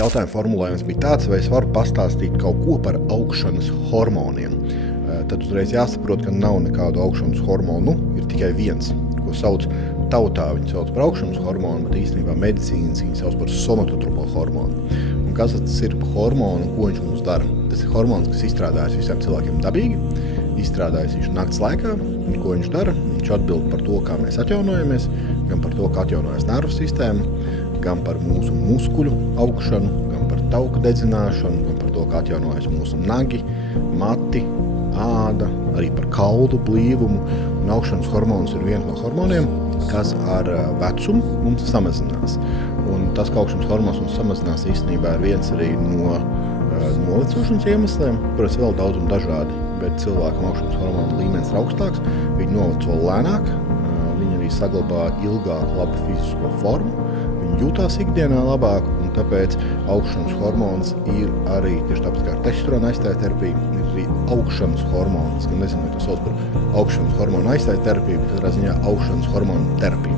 Jautājuma formulējums bija tāds, vai es varu pastāstīt kaut ko par augšanas hormoniem. Tad uzreiz jāsaprot, ka nav nekādu augšanas hormonu, ir tikai viens, ko sauc tautā. Viņi sauc par augšanas hormonu, bet īstenībā medicīnas viņi sauc par somatotropo hormonu. Un kas tas ir hormonu un ko viņš mums dara? Tas ir hormons, kas izstrādājas visiem cilvēkiem dabīgi, izstrādājas viņš nakts laikā, ko viņš dara. Viņš atbild par to, kā mēs atjaunojamies, gan par to, kā atjaunojas nervu sistēma, gan par mūsu muskuļu augšanu, gan par tauku dedzināšanu, gan par to, kā atjaunojas mūsu nagi, mati, āda, arī par kaulu blīvumu. Un augšanas hormons ir viens no hormoniem, kas ar vecumu mums samazinās. Un tas, ka augšanas hormons mums samazinās, īstenībā ir viens arī no novecošanas iemesliem, kuras vēl daudz un dažādi, bet cilvēkam augšanas hormonu līmenis ir augstāks, viņi noveco lēnāk, viņi arī saglabā ilgāk labu fizisko formu, viņi jūtās ikdienā labāk, un tāpēc augšanas hormons ir arī, tieši tāpēc kā testosterona aizstāja terapija, ir arī augšanas hormons. Es nezinu, vai to sauc par augšanas hormonu aizstāja terapiju, bet katrā ziņā augšanas hormonu terapiju.